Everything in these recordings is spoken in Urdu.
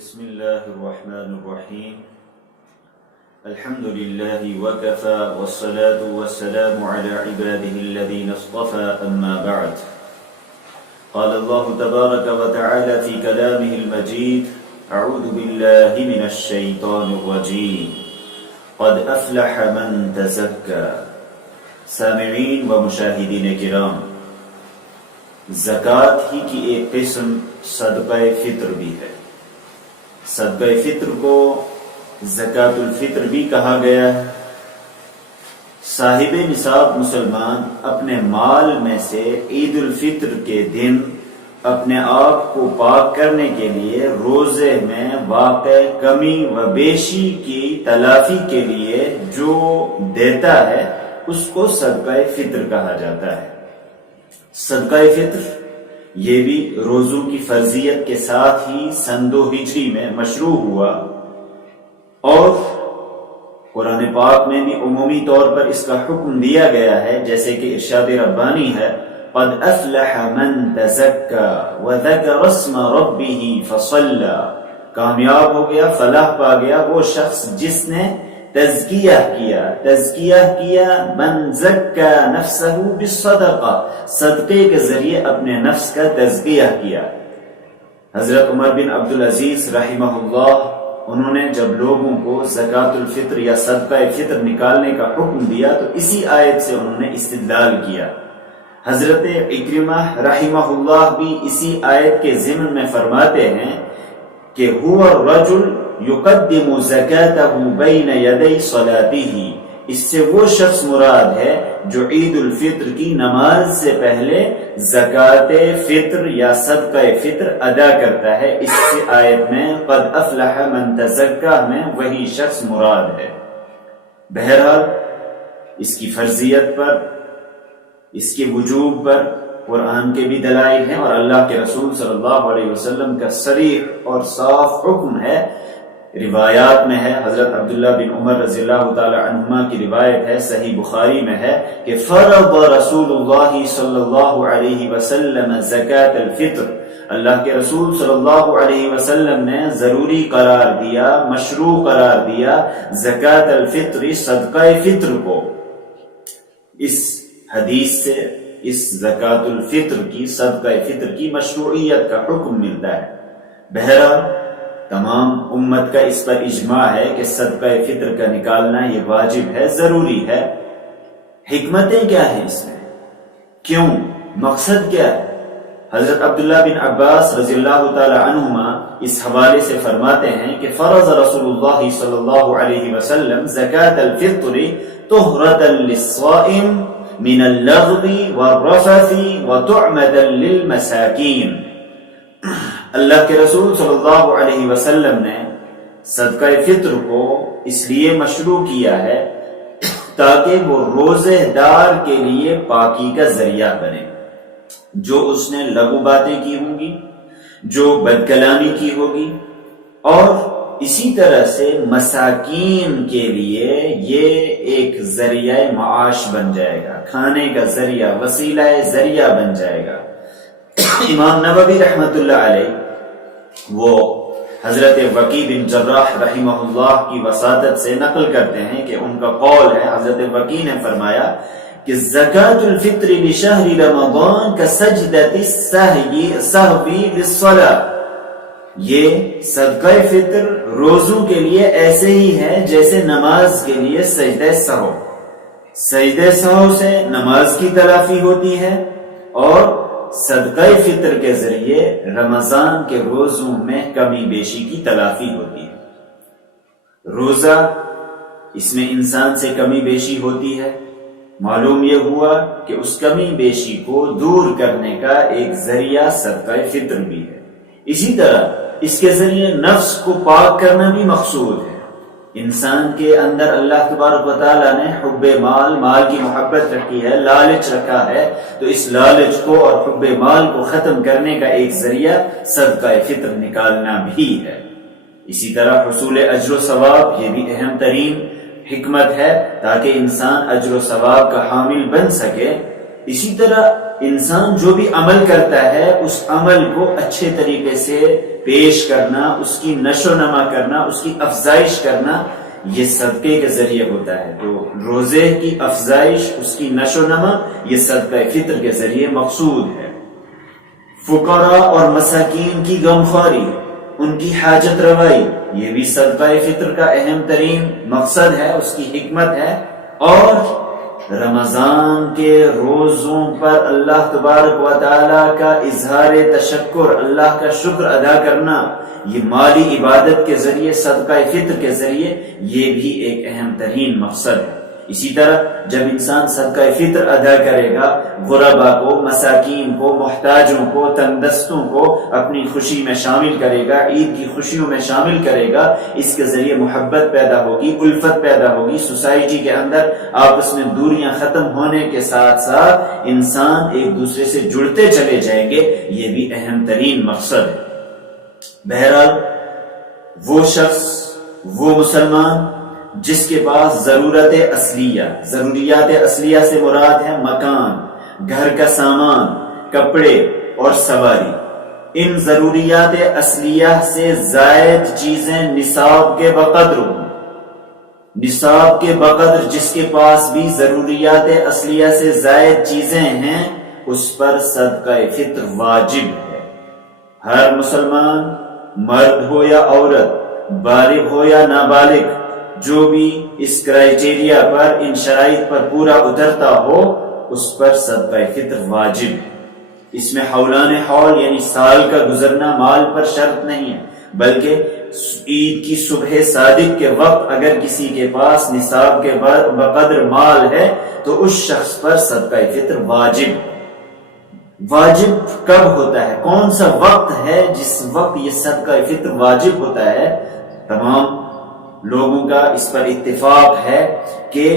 بسم الله الرحمن الرحيم الحمد لله وكفى والصلاة والسلام على عباده الذين اصطفى أما بعد قال الله تبارك وتعالى في كلامه المجيد أعوذ بالله من الشيطان الرجيم قد أفلح من تزكى سامعین و مشاہدین کرام، زکوٰۃ ہی کی ایک قسم صدقہ فطر بھی ہے۔ صدقہ فطر کو زکوٰۃ الفطر بھی کہا گیا ہے۔ صاحب نصاب مسلمان اپنے مال میں سے عید الفطر کے دن اپنے آپ کو پاک کرنے کے لیے روزے میں واقع کمی و بیشی کی تلافی کے لیے جو دیتا ہے اس کو صدقہ فطر کہا جاتا ہے۔ صدقہ فطر یہ بھی روزوں کی فرضیت کے ساتھ ہی سن 2 ہجری میں مشروع ہوا، اور قرآن پاک میں بھی عمومی طور پر اس کا حکم دیا گیا ہے، جیسے کہ ارشاد ربانی ہے قد افلح من تزکا وذکر اسم ربہ فصلی، کامیاب ہو گیا، فلاح پا گیا وہ شخص جس نے تزکیہ کیا من زکا نفسہ بالصدقہ، صدقے کے ذریعے اپنے نفس کا تزکیہ کیا۔ حضرت عمر بن عبدالعزیز رحمہ اللہ، انہوں نے جب لوگوں کو زکوٰۃ الفطر یا صدقہ فطر نکالنے کا حکم دیا تو اسی آیت سے انہوں نے استدلال کیا۔ حضرت اکرمہ رحمہ اللہ بھی اسی آیت کے ضمن میں فرماتے ہیں کہ هو الرجل یقدم زکاتہ بین یدی صلاتہ، اس سے وہ شخص مراد ہے جو عید الفطر کی نماز سے پہلے زکوٰۃ فطر یا صدقہ فطر ادا کرتا ہے۔ اس سے آیت میں قد افلح من تزکا میں وہی شخص مراد ہے۔ بہرحال اس کی فرضیت پر، اس کے وجوب پر قرآن کے بھی دلائل ہیں، اور اللہ کے رسول صلی اللہ علیہ وسلم کا صریح اور صاف حکم ہے۔ روایات میں ہے، حضرت عبداللہ بن عمر رضی اللہ تعالی عنہما کی روایت ہے، صحیح بخاری میں ہے کہ فرض رسول اللہ صلی اللہ علیہ وسلم زکاۃ الفطر، اللہ کے رسول صلی اللہ علیہ وسلم نے ضروری قرار دیا، مشروع قرار دیا زکاۃ الفطر، صدقہ فطر کو۔ اس حدیث سے اس زکاۃ الفطر کی، صدقہ فطر کی مشروعیت کا حکم ملتا ہے۔ بہرحال تمام امت کا اس پر اجماع ہے کہ صدقہ فطر کا نکالنا یہ واجب ہے، ضروری ہے۔ حکمتیں کیا ہیں اس میں، کیوں، مقصد کیا ہے؟ حضرت عبداللہ بن عباس رضی اللہ تعالی عنہما اس حوالے سے فرماتے ہیں کہ فرض رسول اللہ صلی اللہ علیہ وسلم زکاۃ الفطر طہرۃ للصائم من اللغو والرفث وطعمة للمساکین، اللہ کے رسول صلی اللہ علیہ وسلم نے صدقہ فطر کو اس لیے مشروع کیا ہے تاکہ وہ روزے دار کے لیے پاکی کا ذریعہ بنے۔ جو اس نے لغو باتیں کی ہوں گی، جو بد کلامی کی ہوگی، اور اسی طرح سے مساکین کے لیے یہ ایک ذریعہ معاش بن جائے گا، کھانے کا ذریعہ، وسیلہ ذریعہ بن جائے گا۔ امام نووی رحمۃ اللہ علیہ وہ حضرت وکی بن جراح رحمہ اللہ کی وساطت سے نقل کرتے ہیں کہ ان کا قول ہے، حضرت وکی نے فرمایا کہ زکاۃ الفطر بشہر رمضان کسجدۃ السہو للصلاۃ، یہ صدقہ فطر روزوں کے لیے ایسے ہی ہے جیسے نماز کے لیے سجدہ سہو۔ سجدہ سہو سے نماز کی تلافی ہوتی ہے، اور صدقہ فطر کے ذریعے رمضان کے روزوں میں کمی بیشی کی تلافی ہوتی ہے۔ روزہ، اس میں انسان سے کمی بیشی ہوتی ہے، معلوم یہ ہوا کہ اس کمی بیشی کو دور کرنے کا ایک ذریعہ صدقہ فطر بھی ہے۔ اسی طرح اس کے ذریعے نفس کو پاک کرنا بھی مقصود ہے۔ انسان کے اندر اللہ تبارک و تعالیٰ نے حب مال کی محبت رکھی ہے، لالچ رکھا ہے، تو اس لالچ کو اور حب مال کو ختم کرنے کا ایک ذریعہ صدقہ فطر نکالنا بھی ہے۔ اسی طرح حصول اجر و ثواب، یہ بھی اہم ترین حکمت ہے تاکہ انسان اجر و ثواب کا حامل بن سکے۔ اسی طرح انسان جو بھی عمل کرتا ہے اس عمل کو اچھے طریقے سے پیش کرنا، اس کی نشو و نما کرنا، اس کی افزائش کرنا، یہ صدقے کے ذریعے ہوتا ہے. تو روزے کی افزائش، اس کی نشو و نما، یہ صدقہ فطر کے ذریعے مقصود ہے. فقراء اور مساکین کی غمخواری، ان کی حاجت روائی، یہ بھی صدقہ فطر کا اہم ترین مقصد ہے، اس کی حکمت ہے. اور رمضان کے روزوں پر اللہ تبارک و تعالی کا اظہار تشکر، اللہ کا شکر ادا کرنا، یہ مالی عبادت کے ذریعے، صدقہ فطر کے ذریعے، یہ بھی ایک اہم ترین مقصد ہے. اسی طرح جب انسان صدقہ فطر ادا کرے گا، غربا کو، مساکین کو، محتاجوں کو، تندرستوں کو اپنی خوشی میں شامل کرے گا، عید کی خوشیوں میں شامل کرے گا، اس کے ذریعے محبت پیدا ہوگی، الفت پیدا ہوگی، سوسائٹی کے اندر آپس میں دوریاں ختم ہونے کے ساتھ ساتھ انسان ایک دوسرے سے جڑتے چلے جائیں گے. یہ بھی اہم ترین مقصد ہے. بہرحال وہ شخص، وہ مسلمان جس کے پاس ضروریات اصلیہ سے مراد ہے مکان، گھر کا سامان، کپڑے اور سواری، ان ضروریات اصلیہ سے زائد چیزیں نصاب کے بقدر ہوں. نصاب کے بقدر جس کے پاس بھی ضروریات اصلیہ سے زائد چیزیں ہیں، اس پر صدقہ فطر واجب ہے. ہر مسلمان، مرد ہو یا عورت، بالغ ہو یا نابالغ، جو بھی اس کرائیٹیریا پر، ان شرائط پر پورا اترتا ہو، اس پر صدقہ فطر واجب ہے. اس میں حولان حول یعنی سال کا گزرنا مال پر شرط نہیں ہے، بلکہ عید کی صبح صادق کے وقت اگر کسی کے پاس نصاب کے بقدر مال ہے تو اس شخص پر صدقہ فطر واجب ہے. واجب کب ہوتا ہے؟ کون سا وقت ہے جس وقت یہ صدقہ فطر واجب ہوتا ہے؟ تمام لوگوں کا اس پر اتفاق ہے کہ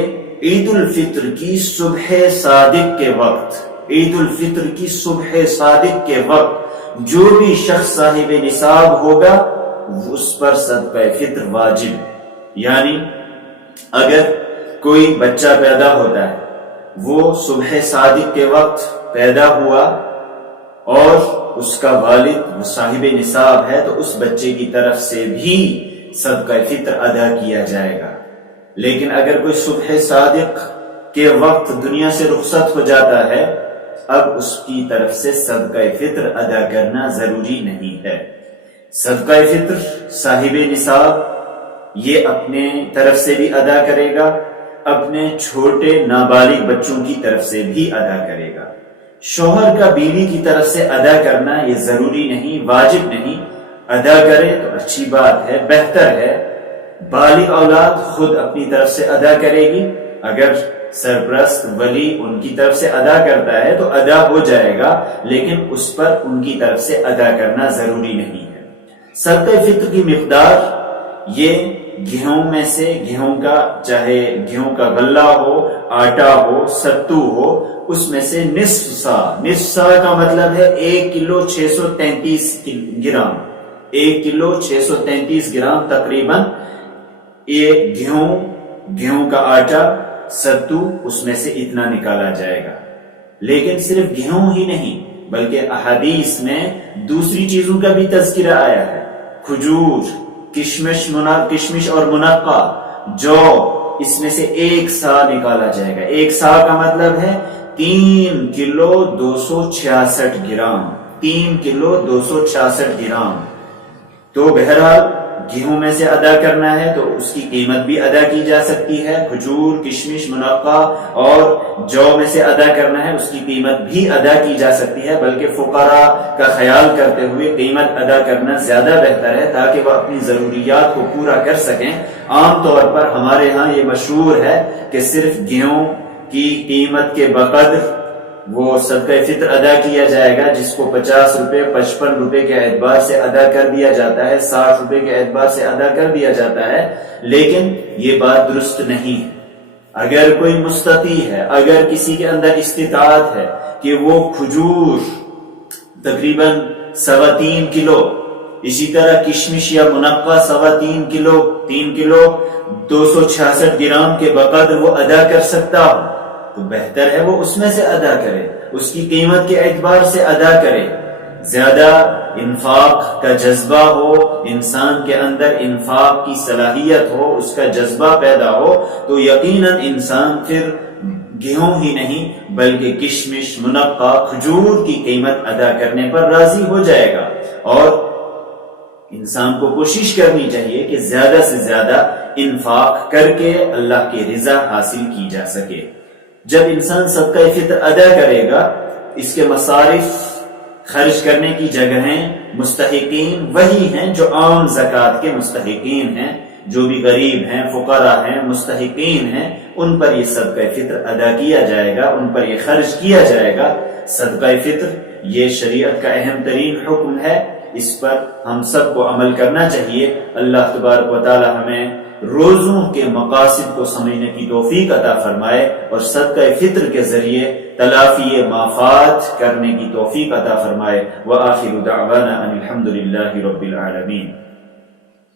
عید الفطر کی صبح صادق کے وقت، عید الفطر کی صبح صادق کے وقت جو بھی شخص صاحب نصاب ہوگا اس پر صدقہ فطر واجب ہے. یعنی اگر کوئی بچہ پیدا ہوتا ہے، وہ صبح صادق کے وقت پیدا ہوا اور اس کا والد صاحب نصاب ہے تو اس بچے کی طرف سے بھی صدقہ فطر ادا کیا جائے گا. لیکن اگر کوئی صبح صادق کے وقت دنیا سے رخصت ہو جاتا ہے، اب اس کی طرف سے صدقہ فطر ادا کرنا ضروری نہیں ہے. صدقہ فطر صاحب نصاب یہ اپنے طرف سے بھی ادا کرے گا، اپنے چھوٹے نابالغ بچوں کی طرف سے بھی ادا کرے گا. شوہر کا بیوی کی طرف سے ادا کرنا یہ ضروری نہیں، واجب نہیں. ادا کرے تو اچھی بات ہے، بہتر ہے. بالغ اولاد خود اپنی طرف سے ادا کرے گی. اگر سرپرست ولی ان کی طرف سے ادا کرتا ہے تو ادا ہو جائے گا، لیکن اس پر ان کی طرف سے ادا کرنا ضروری نہیں ہے. صدقہ فطر کی مقدار یہ گیہوں میں سے، گیہوں کا، چاہے گیہوں کا غلہ ہو، آٹا ہو، ستو ہو، اس میں سے نصف سا. نصف سا کا مطلب ہے 1 کلو 633 گرام. 1 کلو 633 گرام تقریباً یہ گیہوں کا آٹا، ستو، اس میں سے اتنا نکالا جائے گا. لیکن صرف گیہوں ہی نہیں بلکہ احادیث میں دوسری چیزوں کا بھی تذکرہ آیا ہے. کھجور، کشمش اور منقع، جو، اس میں سے 1 سا نکالا جائے گا. 1 سا کا مطلب ہے 3 کلو 266 گرام. 3 کلو 266 گرام. تو بہرحال گیہوں میں سے ادا کرنا ہے تو اس کی قیمت بھی ادا کی جا سکتی ہے. کھجور، کشمش، منقع اور جو میں سے ادا کرنا ہے اس کی قیمت بھی ادا کی جا سکتی ہے. بلکہ فقراء کا خیال کرتے ہوئے قیمت ادا کرنا زیادہ بہتر ہے تاکہ وہ اپنی ضروریات کو پورا کر سکیں. عام طور پر ہمارے ہاں یہ مشہور ہے کہ صرف گیہوں کی قیمت کے بقدر وہ صدقہ فطر ادا کیا جائے گا، جس کو 50 روپے، 55 روپے کے اعتبار سے ادا کر دیا جاتا ہے، 60 روپے کے اعتبار سے ادا کر دیا جاتا ہے. لیکن یہ بات درست نہیں ہے. اگر کوئی مستطیع ہے، اگر کسی کے اندر استطاعت ہے کہ وہ کھجور تقریباً 3.25 کلو، اسی طرح کشمش یا منقع 3.25 کلو، 3 کلو 266 گرام کے بقدر وہ ادا کر سکتا ہو تو بہتر ہے وہ اس میں سے ادا کرے. اس کی قیمت کے اعتبار سے ادا کرے، زیادہ انفاق کا جذبہ ہو، انسان کے اندر انفاق کی صلاحیت ہو، اس کا جذبہ پیدا ہو، تو یقیناً انسان پھر گیہوں ہی نہیں بلکہ کشمش، منقع، کھجور کی قیمت ادا کرنے پر راضی ہو جائے گا۔ اور انسان کو کوشش کرنی چاہیے کہ زیادہ سے زیادہ انفاق کر کے اللہ کی رضا حاصل کی جا سکے۔ جب انسان صدقہ فطر ادا کرے گا، اس کے مصارف خرچ کرنے کی جگہیں مستحقین وہی ہیں جو عام زکوٰۃ کے مستحقین ہیں، جو بھی غریب ہیں، فقراء ہیں، مستحقین ہیں، ان پر یہ صدقہ فطر ادا کیا جائے گا، ان پر یہ خرچ کیا جائے گا۔ صدقہ فطر یہ شریعت کا اہم ترین حکم ہے، اس پر ہم سب کو عمل کرنا چاہیے۔ اللہ تبارک و تعالی ہمیں روزوں کے مقاصد کو سمجھنے کی توفیق عطا فرمائے اور صدقہ فطر کے ذریعے تلافی مافات کرنے کی توفیق عطا فرمائے۔ وآخر دعوانا ان الحمد للہ رب العالمین۔